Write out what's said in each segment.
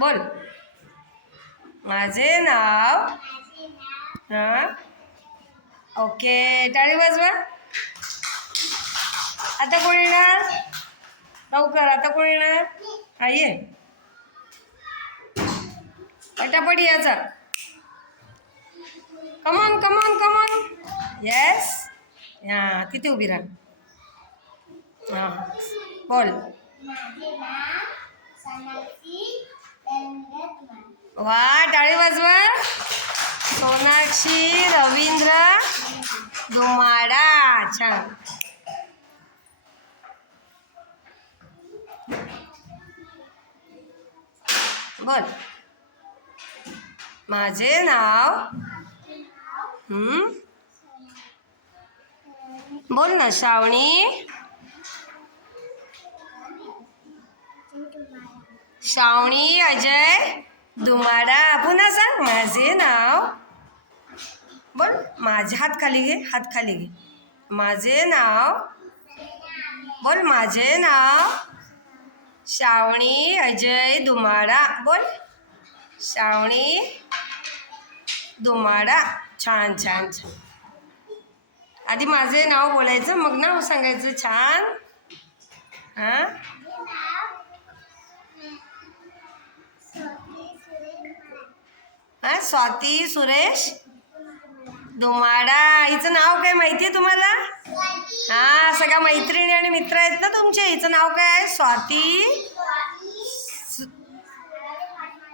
बोल. माझे नाव. हां ओके, टाळी वाजवा. आता कोण येणार? लवकर, आता कोण येणार? हा ये, पटापट याचा. Come on come on come on. येस. हां तिथे उभी राहा. हां बोल. वा, टाळी वाजवा. सोनाक्षी रवींद्र धुमाडा. छान. बोल. माझे नाव. बोल ना. श्रावणी. श्रावणी अजय धुमाडा. पुन्हा सांग. माझे नाव. बोल. माझे हात खाली घे, हात खाली घे. माझे नाव. बोल. माझे नाव श्रावणी अजय धुमाडा. बोल. श्रावणी धुमाडा. छान छान छान. आधी माझे नाव बोलायचं, मग नाव सांगायचं. छान. हां हां स्वाती सुरेश धुमाडा. हिचं नाव काय माहिती आहे तुम्हाला? हां सगळ्या मैत्रिणी आणि मित्र आहेत ना तुमचे. हिचं नाव काय आहे? स्वाती.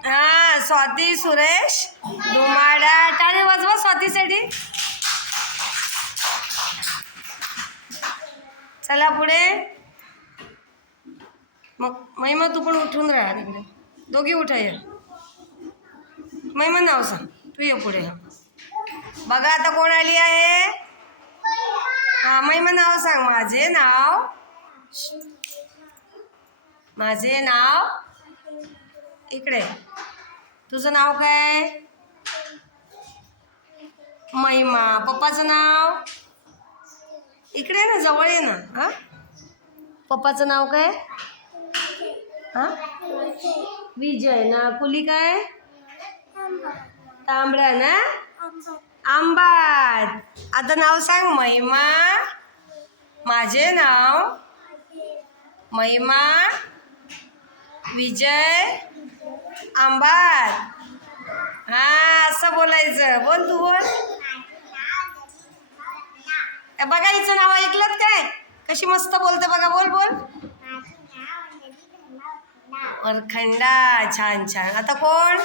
हां स्वाती सुरेश धुमाडा. टाळी वाजवा स्वातीसाठी. चला पुढे. मग महिमा तू पण उठून राहा तिकडे. दोघी उठा. या महिमा नाव सांग. तू ये पुढे. बघा आता कोण आली आहे. हां महिमा नाव सांग. माझे नाव. माझे नाव. इकडे. तुझं नाव काय? महिमा. पप्पाचं नाव. इकडे ना, जवळ ये ना. हां पप्पाचं नाव काय? हां विजय ना. कुली काय? तांबडा ना. आंबा. आता नाव सांग. महिमा. माझे नाव महिमा विजय आंबात. हां असं बोलायचं. बोल तू. बोल. बघा हिचं नाव ऐकलं काय? कशी मस्त बोलते बघा. बोल बोल. वरखंडा. छान छान. आता कोण?